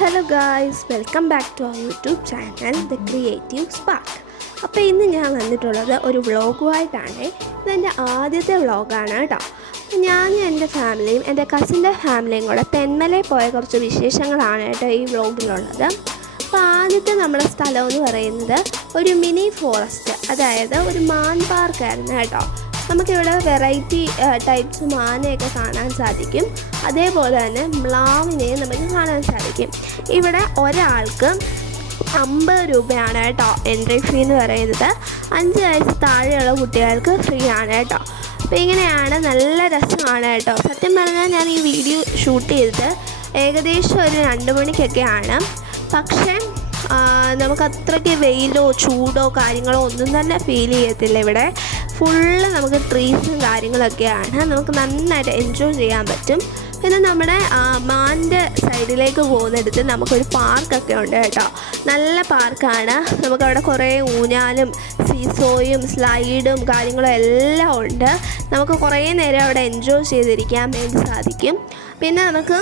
Hello guys, welcome back to our YouTube channel the creative spark. അപ്പോൾ ഇന്ന് ഞാൻ വന്നിട്ടുള്ളത് ഒരു വ്ളോഗുമായിട്ടാണ്. ഇതെൻ്റെ ആദ്യത്തെ വ്ളോഗാണ് കേട്ടോ. ഞാനും എൻ്റെ ഫാമിലിയും എൻ്റെ കസിൻ്റെ ഫാമിലിയും കൂടെ തെന്മലയിൽ പോയ കുറച്ച് വിശേഷങ്ങളാണ് കേട്ടോ ഈ വ്ളോഗിലുള്ളത്. അപ്പോൾ ആദ്യത്തെ നമ്മുടെ സ്ഥലം എന്ന് പറയുന്നത് ഒരു മിനി ഫോറസ്റ്റ്, അതായത് ഒരു മാൻ പാർക്കായിരുന്നു കേട്ടോ. നമുക്കിവിടെ വെറൈറ്റി ടൈപ്സ് മാനയൊക്കെ കാണാൻ സാധിക്കും. അതേപോലെ തന്നെ മ്ലാവിനെയും നമുക്ക് കാണാൻ സാധിക്കും. ഇവിടെ ഒരാൾക്ക് 50 രൂപയാണ് കേട്ടോ എൻട്രി ഫീ എന്ന് പറയുന്നത്. 5 വയസ്സ് താഴെയുള്ള കുട്ടികൾക്ക് ഫ്രീ ആണ് കേട്ടോ. അപ്പോൾ ഇങ്ങനെയാണ്, നല്ല രസമാണ് കേട്ടോ. സത്യം പറഞ്ഞാൽ ഞാൻ ഈ വീഡിയോ ഷൂട്ട് ചെയ്തത് ഏകദേശം ഒരു 2 മണിക്കൊക്കെയാണ്. പക്ഷേ നമുക്ക് അത്രയ്ക്ക് വെയിലോ ചൂടോ കാര്യങ്ങളോ ഒന്നും തന്നെ ഫീൽ ചെയ്യത്തില്ല. ഇവിടെ ഫുള്ള് നമുക്ക് ട്രീസും കാര്യങ്ങളൊക്കെയാണ്, നമുക്ക് നന്നായിട്ട് എൻജോയ് ചെയ്യാൻ പറ്റും. പിന്നെ നമ്മുടെ മാൻ്റെ സൈഡിലേക്ക് പോകുന്നിടത്ത് നമുക്കൊരു പാർക്കൊക്കെ ഉണ്ട് കേട്ടോ. നല്ല പാർക്കാണ്. നമുക്കവിടെ കുറേ ഊഞ്ഞാലും സീസോയും സ്ലൈഡും കാര്യങ്ങളും എല്ലാം ഉണ്ട്. നമുക്ക് കുറേ നേരം അവിടെ എൻജോയ് ചെയ്തിരിക്കാൻ വേണ്ടി സാധിക്കും. പിന്നെ നമുക്ക്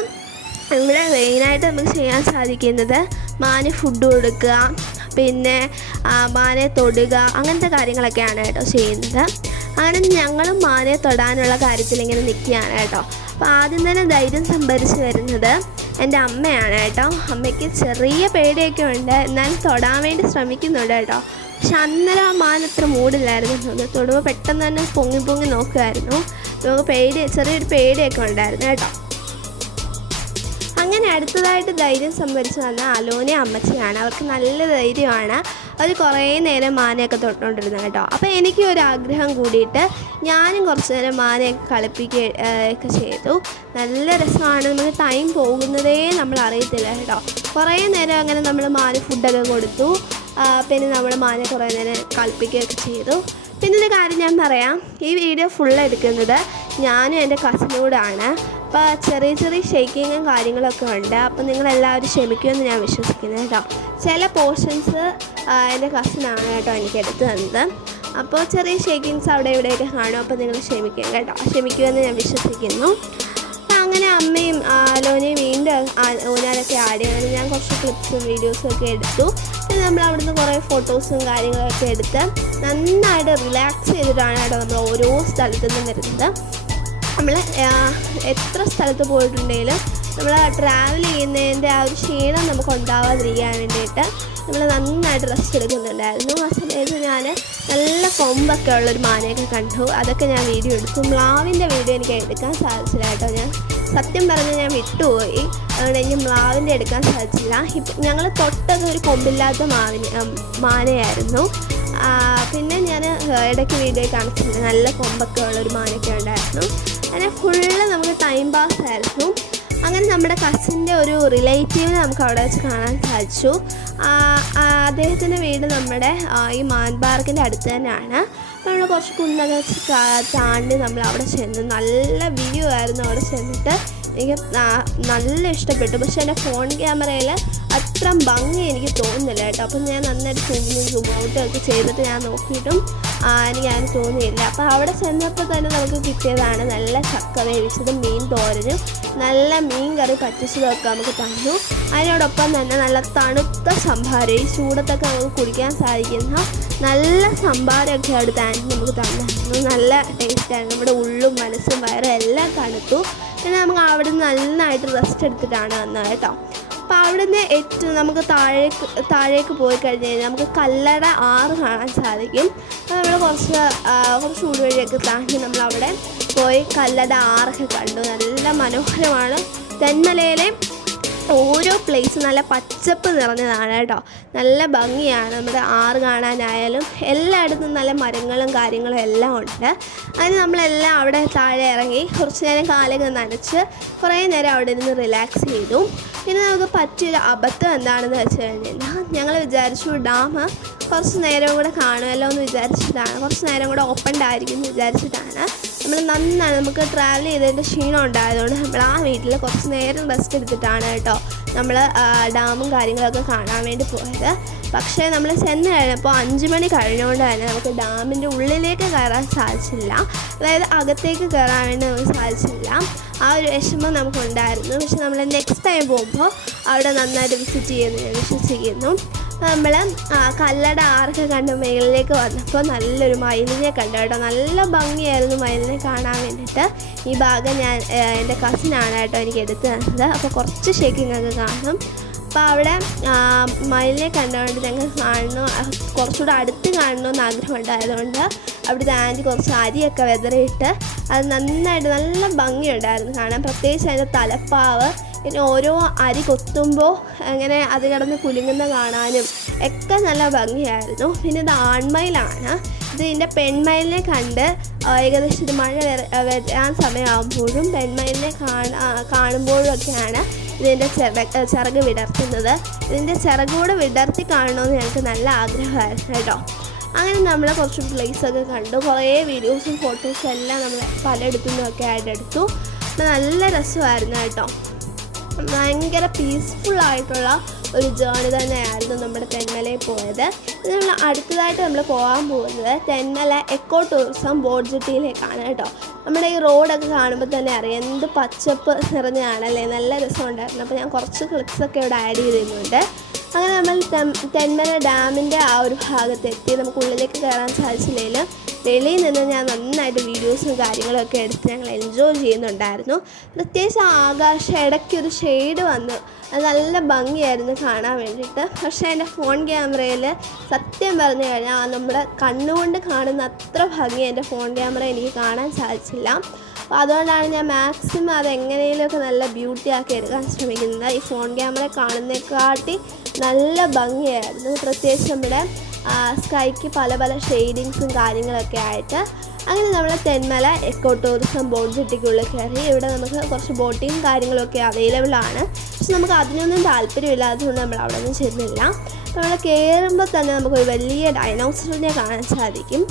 ഇവിടെ മെയിനായിട്ട് നമുക്ക് ചെയ്യാൻ സാധിക്കുന്നത് മാന് ഫുഡ് കൊടുക്കുക, പിന്നെ മാനെ തൊടുക, അങ്ങനത്തെ കാര്യങ്ങളൊക്കെയാണ് കേട്ടോ ചെയ്യുന്നത്. അങ്ങനെ ഞങ്ങളും മാനെ തൊടാനുള്ള കാര്യത്തിൽ ഇങ്ങനെ നിൽക്കുകയാണ് കേട്ടോ. അപ്പോൾ ആദ്യം തന്നെ ധൈര്യം സംഭരിച്ച് വരുന്നത് എൻ്റെ അമ്മയാണ് കേട്ടോ. അമ്മയ്ക്ക് ചെറിയ പേടിയൊക്കെ ഉണ്ട്, എന്നാലും തൊടാൻ വേണ്ടി ശ്രമിക്കുന്നുണ്ട് കേട്ടോ. പക്ഷെ അന്നേരം ആ മാൻ അത്ര മൂടില്ലായിരുന്നു. തൊടുമ്പോൾ പെട്ടെന്ന് തന്നെ പൊങ്ങി നോക്കുമായിരുന്നു. നമുക്ക് ചെറിയൊരു പേടിയൊക്കെ ഉണ്ടായിരുന്നു കേട്ടോ. അങ്ങനെ അടുത്തതായിട്ട് ധൈര്യം സംഭരിച്ച് വന്ന അലോനെ അമ്മച്ചിയാണ്. അവർക്ക് നല്ല ധൈര്യമാണ്. അവർ കുറേ നേരം മാനയൊക്കെ തൊട്ടുകൊണ്ടിരുന്നു കേട്ടോ. അപ്പോൾ എനിക്ക് ഒരു ആഗ്രഹം കൂടിയിട്ട് ഞാനും കുറച്ച് നേരം മാനയൊക്കെ കളിപ്പിക്കുകയൊക്കെ ചെയ്തു. നല്ല രസമാണ്. നമുക്ക് ടൈം പോകുന്നതേ നമ്മൾ അറിയത്തില്ല കേട്ടോ. കുറേ നേരം അങ്ങനെ നമ്മൾ മാന് ഫുഡൊക്കെ കൊടുത്തു. പിന്നെ നമ്മൾ മാനെ കുറേ നേരം കളിപ്പിക്കുകയൊക്കെ ചെയ്തു. പിന്നെ ഒരു കാര്യം ഞാൻ പറയാം, ഈ വീഡിയോ ഫുൾ എടുക്കുന്നത് ഞാനും എൻ്റെ കസിനും കൂടാണ്. അപ്പോൾ ചെറിയ ഷേക്കിങ്ങും കാര്യങ്ങളൊക്കെ ഉണ്ട്. അപ്പോൾ നിങ്ങളെല്ലാവരും ക്ഷമിക്കുമെന്ന് ഞാൻ വിശ്വസിക്കുന്നു കേട്ടോ. ചില പോർഷൻസ് എൻ്റെ കസിനാണ് കേട്ടോ എനിക്ക് എടുത്ത് തന്നത്. അപ്പോൾ ചെറിയ ഷേക്കിങ്സ് അവിടെ ഇവിടെയൊക്കെ കാണും. അപ്പോൾ നിങ്ങൾ ക്ഷമിക്കുമെന്ന് ഞാൻ വിശ്വസിക്കുന്നു. അങ്ങനെ അമ്മയും അലോനയും വീണ്ടും ഊഞ്ഞാലൊക്കെ ആടി. അങ്ങനെ ഞാൻ കുറച്ച് ക്ലിപ്സും വീഡിയോസും ഒക്കെ എടുത്തു. പിന്നെ നമ്മൾ അവിടുന്ന് കുറേ ഫോട്ടോസും കാര്യങ്ങളൊക്കെ എടുത്ത് നന്നായിട്ട് റിലാക്സ് ചെയ്തിട്ടാണ് കേട്ടോ നമ്മൾ ഓരോ സ്ഥലത്തു നിന്നും വരുന്നത്. നമ്മൾ എത്ര സ്ഥലത്ത് പോയിട്ടുണ്ടെങ്കിലും നമ്മൾ ട്രാവൽ ചെയ്യുന്നതിൻ്റെ ആ ഒരു ക്ഷീണം നമുക്ക് ഉണ്ടാവാതിരിക്കാൻ വേണ്ടിയിട്ട് നമ്മൾ നന്നായിട്ട് റെസ്റ്റ് എടുക്കുന്നുണ്ടായിരുന്നു. ആ സമയത്ത് ഞാൻ നല്ല കൊമ്പൊക്കെ ഉള്ളൊരു മാനയൊക്കെ കണ്ടു. അതൊക്കെ ഞാൻ വീഡിയോ എടുത്തു. മ്ലാവിൻ്റെ വീഡിയോ എനിക്ക് എടുക്കാൻ സാധിച്ചില്ല കേട്ടോ. ഞാൻ സത്യം പറഞ്ഞാൽ ഞാൻ വിട്ടുപോയി. അതുകൊണ്ട് എനിക്ക് മ്ലാവിൻ്റെ എടുക്കാൻ സാധിച്ചില്ല. ഇപ്പം ഞങ്ങൾ തൊട്ടത് ഒരു കൊമ്പില്ലാത്ത മാനയായിരുന്നു. പിന്നെ ഞാൻ ഇടയ്ക്ക് വീഡിയോ കാണിച്ചിട്ടുണ്ട്. നല്ല കൊമ്പൊക്കെ ഉള്ളൊരു മാനയൊക്കെ ഉണ്ടായിരുന്നു. അങ്ങനെ ഫുള്ള് നമുക്ക് ടൈം പാസ് ആയിരുന്നു. അങ്ങനെ നമ്മുടെ കസിൻ്റെ ഒരു റിലേറ്റീവിനെ നമുക്ക് അവിടെ വെച്ച് കാണാൻ സാധിച്ചു. അദ്ദേഹത്തിൻ്റെ വീട് നമ്മുടെ ഈ മാൻ പാർക്കിൻ്റെ അടുത്ത് തന്നെയാണ്. നമ്മൾ കുറച്ച് കുന്നൊക്കെ താണ്ടി നമ്മൾ അവിടെ ചെന്നു. നല്ല വ്യൂ ആയിരുന്നു അവിടെ ചെന്നിട്ട്. എനിക്ക് നല്ല ഇഷ്ടപ്പെട്ടു. പക്ഷേ എൻ്റെ ഫോൺ ക്യാമറയിൽ അത്ര ഭംഗി എനിക്ക് തോന്നുന്നില്ല കേട്ടോ. അപ്പം ഞാൻ നന്നായിട്ട് സൂം ഔട്ടൊക്കെ ചെയ്തിട്ട് ഞാൻ നോക്കിയിട്ടും എനിക്ക് തോന്നിയില്ല. അപ്പോൾ അവിടെ ചെന്നപ്പോൾ തന്നെ നമുക്ക് കിട്ടിയതാണ് നല്ല ചക്ക വേവിച്ചതും മീൻ തോരനും നല്ല മീൻ കറി പറ്റിച്ചതൊക്കെ നമുക്ക് തന്നു. അതിനോടൊപ്പം തന്നെ നല്ല തണുത്ത സംഭാരം, ഈ ചൂടത്തൊക്കെ നമുക്ക് കുടിക്കാൻ സാധിക്കുന്ന നല്ല സംഭാരമൊക്കെ അവിടെ താണ്ടി നമുക്ക് തന്നായിരുന്നു. നല്ല ടേസ്റ്റായിരുന്നു. നമ്മുടെ ഉള്ളും മനസ്സും വയറും എല്ലാം തണുത്തു. പിന്നെ നമുക്ക് അവിടെ നിന്ന് നന്നായിട്ട് റെസ്റ്റ് എടുത്തിട്ടാണ് വന്നത് കേട്ടോ. അപ്പോൾ അവിടുന്ന് ഏറ്റവും നമുക്ക് താഴേക്ക് പോയി കഴിഞ്ഞ് കഴിഞ്ഞാൽ നമുക്ക് കല്ലട ആറ് കാണാൻ സാധിക്കും. നമ്മൾ കുറച്ച് ഊടുവഴിയൊക്കെ താണ്ടി നമ്മളവിടെ പോയി കല്ലട ആറൊക്കെ കണ്ടു. നല്ല മനോഹരമാണ്. തെന്മലയിലെ ഓരോ പ്ലേസും നല്ല പച്ചപ്പ് നിറഞ്ഞതാണ് കേട്ടോ. നല്ല ഭംഗിയാണ്. നമ്മുടെ ആറ് കാണാനായാലും എല്ലായിടത്തും നല്ല മരങ്ങളും കാര്യങ്ങളും എല്ലാം ഉണ്ട്. അതിന് നമ്മളെല്ലാം അവിടെ താഴെ ഇറങ്ങി കുറച്ച് നേരം കാലൊക്കെ നനച്ച് കുറേ നേരം അവിടെ ഇരുന്ന് റിലാക്സ് ചെയ്തു. പിന്നെ നമുക്ക് പറ്റിയൊരു അബദ്ധം എന്താണെന്ന് വെച്ച് കഴിഞ്ഞാൽ ഞങ്ങൾ വിചാരിച്ചു ഡാം കുറച്ച് നേരം കൂടെ കാണുമല്ലോ എന്ന് വിചാരിച്ചിട്ടാണ്, കുറച്ച് നേരം കൂടെ ഓപ്പൺഡ് ആയിരിക്കും എന്ന് വിചാരിച്ചിട്ടാണ് നമ്മൾ നന്നായി നമുക്ക് ട്രാവൽ ചെയ്തതിൻ്റെ ക്ഷീണം ഉണ്ടായതുകൊണ്ട് നമ്മൾ ആ വീട്ടിൽ കുറച്ച് നേരം റെസ്റ്റ് എടുത്തിട്ടാണ് കേട്ടോ നമ്മൾ ഡാമും കാര്യങ്ങളൊക്കെ കാണാൻ വേണ്ടി പോയത്. പക്ഷേ നമ്മൾ ചെന്ന് കഴിഞ്ഞപ്പോൾ 5 മണി കഴിഞ്ഞുകൊണ്ട് തന്നെ നമുക്ക് ഡാമിൻ്റെ ഉള്ളിലേക്ക് കയറാൻ സാധിച്ചില്ല. അതായത് അകത്തേക്ക് കയറാൻ വേണ്ടി നമുക്ക് സാധിച്ചില്ല. ആ ഒരു വിഷമം നമുക്കുണ്ടായിരുന്നു. പക്ഷെ നമ്മൾ നെക്സ്റ്റ് ടൈം പോകുമ്പോൾ അവിടെ നന്നായിട്ട് വിസിറ്റ് ചെയ്യുമെന്ന് ഞാൻ വിശ്വസിക്കുന്നു. നമ്മൾ കല്ലട ആറൊക്കെ കണ്ട് മേളിലേക്ക് വന്നപ്പോൾ നല്ലൊരു മയിലിനെ കണ്ടു കേട്ടോ. നല്ല ഭംഗിയായിരുന്നു മയിലിനെ കാണാൻ വേണ്ടിയിട്ട്. ഈ ഭാഗം ഞാൻ എൻ്റെ കസിനാണ് കേട്ടോ എനിക്ക് എടുത്തു തന്നത്. അപ്പോൾ കുറച്ച് ഷേക്കിംഗ് ഒക്കെ കാണും. അപ്പോൾ അവിടെ മയിലിനെ കണ്ടുകൊണ്ട് ഞങ്ങൾ കുറച്ചുകൂടെ അടുത്ത് കാണണമെന്ന് ആഗ്രഹമുണ്ടായതുകൊണ്ട് അവിടുത്തെ ആൻറ്റി കുറച്ച് അരിയൊക്കെ വെതറിയിട്ട് അത് നന്നായിട്ട് നല്ല ഭംഗിയുണ്ടായിരുന്നു കാണാൻ. പ്രത്യേകിച്ച് അതിൻ്റെ തലപ്പാവ്, പിന്നെ ഓരോ അരി കൊത്തുമ്പോൾ അങ്ങനെ അത് കിടന്ന് കുലുങ്ങുന്ന കാണാനും ഒക്കെ നല്ല ഭംഗിയായിരുന്നു. പിന്നെ ഇത് ആൺമയിലാണ്. ഇതിൻ്റെ പെൺമയിലിനെ കണ്ട് ഏകദേശം ഇത് മഴ വരാൻ സമയമാകുമ്പോഴും പെൺമയിലിനെ കാണുമ്പോഴും ഒക്കെയാണ് ഇതിൻ്റെ ചിറക് വിടർത്തുന്നത്. ഇതിൻ്റെ ചിറകൂടെ വിടർത്തി കാണണമെന്ന് ഞങ്ങൾക്ക് നല്ല ആഗ്രഹമായിരുന്നു കേട്ടോ. അങ്ങനെ നമ്മൾ കുറച്ച് പ്ലേസൊക്കെ കണ്ടു. കുറേ വീഡിയോസും ഫോട്ടോസും എല്ലാം നമ്മൾ പലയിടത്തു നിന്നൊക്കെ ആയിട്ട് എടുത്തു. നല്ല രസമായിരുന്നു കേട്ടോ. ഭയങ്കര പീസ്ഫുള്ളായിട്ടുള്ള ഒരു ജേണി തന്നെയായിരുന്നു നമ്മുടെ തെന്മലയിൽ പോയത്. ഇത് നമ്മൾ അടുത്തതായിട്ട് നമ്മൾ പോകാൻ പോകുന്നത് തെന്മല എക്കോ ടൂറിസം ബോട്ട് ജെട്ടിയിലേക്കാണ് കേട്ടോ. നമ്മുടെ ഈ റോഡൊക്കെ കാണുമ്പോൾ തന്നെ അറിയാം എന്ത് പച്ചപ്പ് നിറഞ്ഞാണല്ലേ. നല്ല രസമുണ്ടായിരുന്നു. അപ്പോൾ ഞാൻ കുറച്ച് ക്ലിപ്സൊക്കെ ഇവിടെ ആഡ് ചെയ്തിരുന്നുണ്ട്. അങ്ങനെ നമ്മൾ തെന്മല ഡാമിൻ്റെ ആ ഒരു ഭാഗത്തെത്തി. നമുക്ക് ഉള്ളിലേക്ക് കയറാൻ സാധിച്ചില്ലെങ്കിലും വെളിയിൽ നിന്ന് ഞാൻ നന്നായിട്ട് വീഡിയോസും കാര്യങ്ങളൊക്കെ എടുത്ത് ഞങ്ങൾ എൻജോയ് ചെയ്യുന്നുണ്ടായിരുന്നു. പ്രത്യേകിച്ച് ആകാശം ഇടയ്ക്കൊരു ഷെയ്ഡ് വന്നു. അത് നല്ല ഭംഗിയായിരുന്നു കാണാൻ വേണ്ടിയിട്ട്. പക്ഷേ എൻ്റെ ഫോൺ ക്യാമറയിൽ സത്യം പറഞ്ഞു കഴിഞ്ഞാൽ നമ്മുടെ കണ്ണുകൊണ്ട് കാണുന്ന അത്ര ഭംഗി എൻ്റെ ഫോൺ ക്യാമറ എനിക്ക് കാണാൻ സാധിച്ചില്ല. അപ്പോൾ അതുകൊണ്ടാണ് ഞാൻ മാക്സിമം അത് എങ്ങനെയെങ്കിലുമൊക്കെ നല്ല ബ്യൂട്ടി ആക്കി എടുക്കാൻ ശ്രമിക്കുന്നത്. ഈ ഫോൺ ക്യാമറ കാണുന്നതിനെക്കാട്ടി നല്ല ഭംഗിയായിരുന്നു. പ്രത്യേകിച്ച് നമ്മുടെ സ്കൈക്ക് പല പല ഷെയ്ഡിങ്സും കാര്യങ്ങളൊക്കെ ആയിട്ട്. അങ്ങനെ നമ്മൾ തെന്മല എക്കോ ടൂറിസം ബോട്ട് ജെട്ടിക്കുള്ളിൽ കയറി. ഇവിടെ നമുക്ക് കുറച്ച് ബോട്ടിങ് കാര്യങ്ങളൊക്കെ അവൈലബിൾ ആണ്. പക്ഷെ നമുക്ക് അതിനൊന്നും താല്പര്യമില്ലാത്തതുകൊണ്ട് നമ്മൾ അവിടെ ഒന്നും ചെന്നില്ല. അപ്പോൾ നമ്മൾ കയറുമ്പോൾ തന്നെ നമുക്കൊരു വലിയ ഡൈനോസറിനെ കാണാൻ സാധിക്കും.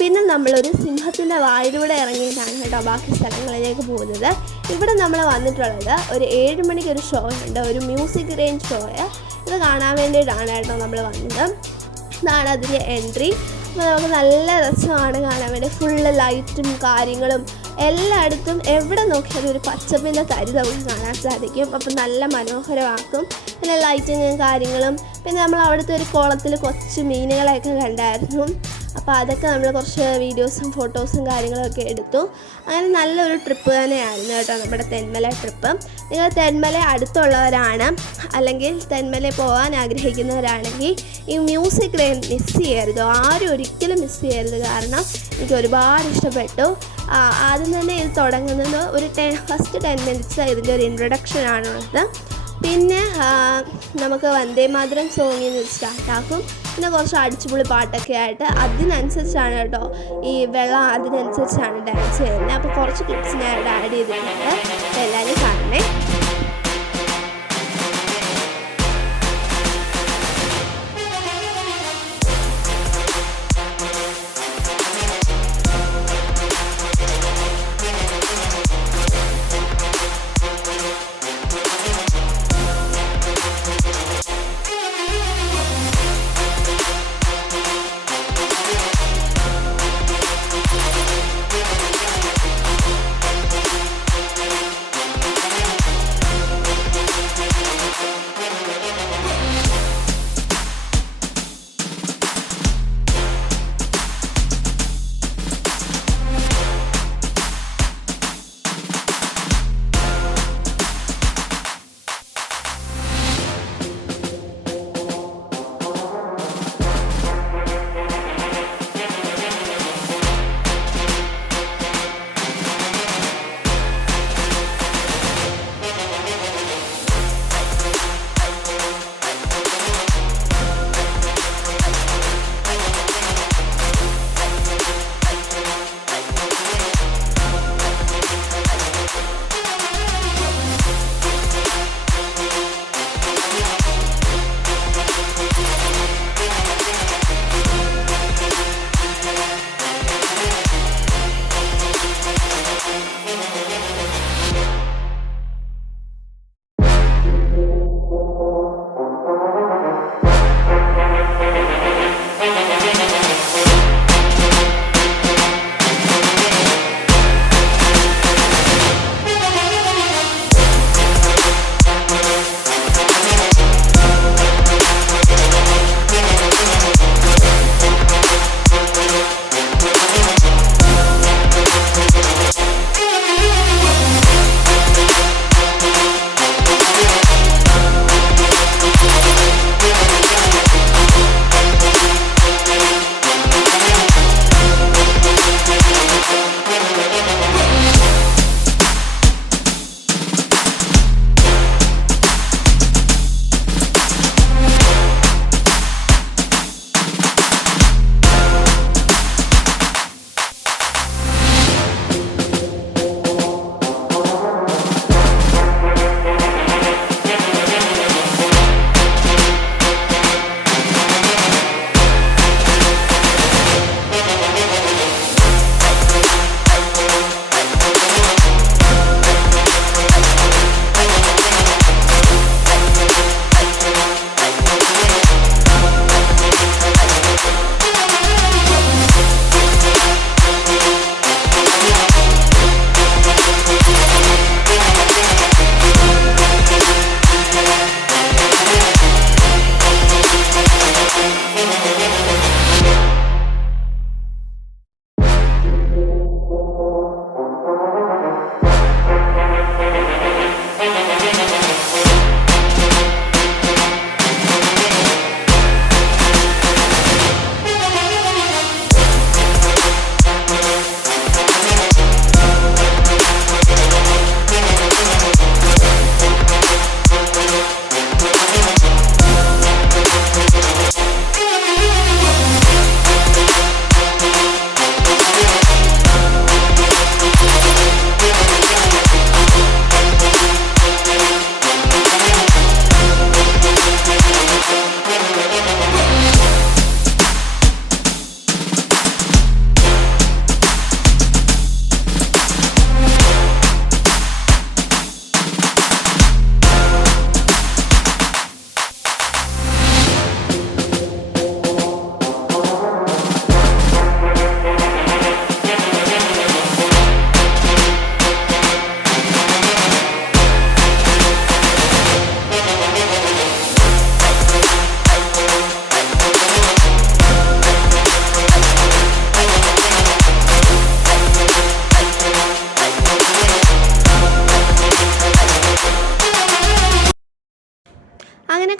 പിന്നെ നമ്മളൊരു സിംഹത്തിൻ്റെ വായിലൂടെ ഇറങ്ങിയിട്ടാണ് കേട്ടോ ബാക്കി സ്ഥലങ്ങളിലേക്ക് പോകുന്നത്. ഇവിടെ നമ്മൾ വന്നിട്ടുള്ളത് ഒരു 7 മണിക്ക് ഒരു ഷോ ഉണ്ട്, ഒരു മ്യൂസിക് റേഞ്ച് ഷോ. ഇത് കാണാൻ വേണ്ടിയിട്ടാണ് കേട്ടോ നമ്മൾ വന്നത്. ഇതാണ് അതിൻ്റെ എൻട്രി. അപ്പോൾ നമുക്ക് നല്ല രസമാണ് കാണാൻ വേണ്ടി. ഫുള്ള് ലൈറ്റും കാര്യങ്ങളും എല്ലായിടത്തും എവിടെ നോക്കിയാലും ഒരു പച്ചപ്പിൻ്റെ തരി നമുക്ക് കാണാൻ സാധിക്കും. അപ്പം നല്ല മനോഹരമാക്കും. പിന്നെ ലൈറ്റിങ്ങും കാര്യങ്ങളും. പിന്നെ നമ്മൾ അവിടുത്തെ ഒരു കുളത്തിൽ കുറച്ച് മീനുകളെയൊക്കെ കണ്ടായിരുന്നു. അപ്പോൾ അതൊക്കെ നമ്മൾ കുറച്ച് വീഡിയോസും ഫോട്ടോസും കാര്യങ്ങളൊക്കെ എടുത്തു. അങ്ങനെ നല്ലൊരു ട്രിപ്പ് തന്നെയായിരുന്നു കേട്ടോ നമ്മുടെ തെന്മല ട്രിപ്പ്. നിങ്ങൾ തെന്മല അടുത്തുള്ളവരാണ് അല്ലെങ്കിൽ തെന്മല പോകാൻ ആഗ്രഹിക്കുന്നവരാണെങ്കിൽ ഈ മ്യൂസിക് റെയിൻ മിസ് ചെയ്യരുത്. ആരും ഒരിക്കലും മിസ് ചെയ്യരുത്. കാരണം എനിക്ക് ഒരുപാട് ഇഷ്ടപ്പെട്ടു. ആദ്യം തന്നെ ഇത് തുടങ്ങുന്നത് ഒരു ഫസ്റ്റ് 10 മിനിറ്റ്സ് ഇതിൻ്റെ ഒരു ഇൻട്രൊഡക്ഷൻ ആണുള്ളത്. പിന്നെ നമുക്ക് വന്ദേ മാതരം സോങ്ങിൽ നിന്ന് സ്റ്റാർട്ടാക്കും. പിന്നെ കുറച്ച് അടിച്ചുപൊളി പാട്ടൊക്കെ ആയിട്ട് അതിനനുസരിച്ചാണ് കേട്ടോ ഈ വെള്ളം അതിനനുസരിച്ചാണ് ഡാൻസ് ചെയ്യുന്നത്. അപ്പോൾ കുറച്ച് ക്ലിപ്സ് ഞാൻ ഇവിടെ ആഡ് ചെയ്തിട്ടുണ്ട്. എല്ലാവരും കാണണേ.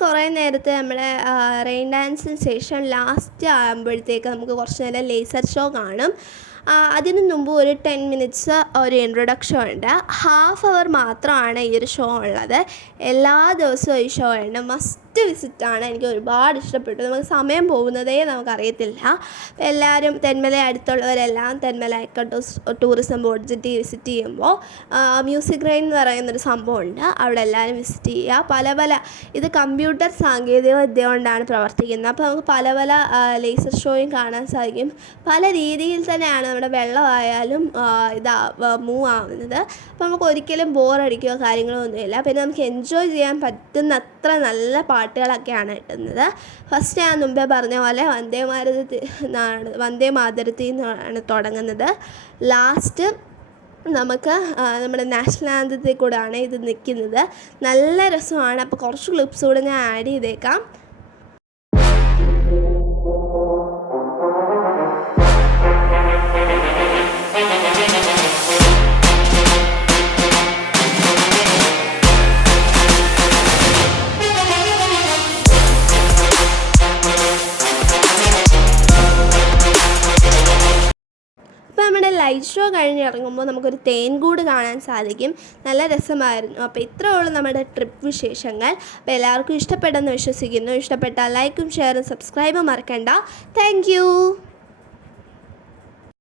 കുറേ നേരത്തെ നമ്മുടെ റെയിൻ ഡാൻസിന് ശേഷം ലാസ്റ്റ് ആകുമ്പോഴത്തേക്ക് നമുക്ക് കുറച്ച് നേരം ലേസർ ഷോ കാണും. അതിനു മുമ്പ് ഒരു 10 മിനിറ്റ്സ് ഒരു ഇൻട്രൊഡക്ഷൻ ഉണ്ട്. ഹാഫ് അവർ മാത്രമാണ് ഈ ഒരു ഷോ ഉള്ളത്. എല്ലാ ദിവസവും ഈ ഷോ ഉണ്ട്. മസ്റ്റ് വിസിറ്റാണ്. എനിക്ക് ഒരുപാട് ഇഷ്ടപ്പെട്ടു. നമുക്ക് സമയം പോകുന്നതേ നമുക്കറിയത്തില്ല. എല്ലാവരും തെന്മല അടുത്തുള്ളവരെല്ലാം തെന്മല ടൂറിസം ബോർഡ് വിസിറ്റ് ചെയ്യുമ്പോൾ മ്യൂസിക് റെയിൻ എന്ന് പറയുന്നൊരു സംഭവമുണ്ട്. അവിടെ എല്ലാവരും വിസിറ്റ് ചെയ്യുക. ഇത് കമ്പ്യൂട്ടർ സാങ്കേതിക വിദ്യ കൊണ്ടാണ് പ്രവർത്തിക്കുന്നത്. അപ്പോൾ നമുക്ക് പല ലേസർ ഷോയും കാണാൻ സാധിക്കും. പല രീതിയിൽ തന്നെയാണ് നമ്മുടെ വെള്ളമായാലും മൂവ് ആവുന്നത്. അപ്പോൾ നമുക്ക് ഒരിക്കലും ബോറടിക്കുകയോ കാര്യങ്ങളോ ഒന്നുമില്ല. പിന്നെ നമുക്ക് എൻജോയ് ചെയ്യാൻ പറ്റുന്നത്ര നല്ല പാട്ടുകളൊക്കെയാണ് കിട്ടുന്നത്. ഫസ്റ്റ് ഞാൻ മുമ്പേ പറഞ്ഞ പോലെ വന്ദേ മാതരത്തിൽ നിന്നാണ് തുടങ്ങുന്നത്. ലാസ്റ്റ് നമുക്ക് നമ്മുടെ നാഷണൽ ആന്തത്തിൽ കൂടെയാണ് ഇത് നിൽക്കുന്നത്. നല്ല രസമാണ്. അപ്പോൾ കുറച്ച് ക്ലിപ്സ് കൂടെ ഞാൻ ആഡ് ചെയ്തേക്കാം. അപ്പോൾ നമ്മുടെ ലൈറ്റ് ഷോ കഴിഞ്ഞിറങ്ങുമ്പോൾ നമുക്കൊരു തേൻകൂട് കാണാൻ സാധിക്കും. നല്ല രസമായിരുന്നു. അപ്പോൾ ഇത്രയേ ഉള്ളൂ നമ്മുടെ ട്രിപ്പ് വിശേഷങ്ങൾ. അപ്പോൾ എല്ലാവർക്കും ഇഷ്ടപ്പെട്ടെന്ന് വിശ്വസിക്കുന്നു. ഇഷ്ടപ്പെട്ടാൽ ലൈക്കും ഷെയറും സബ്സ്ക്രൈബും മറക്കണ്ട. താങ്ക്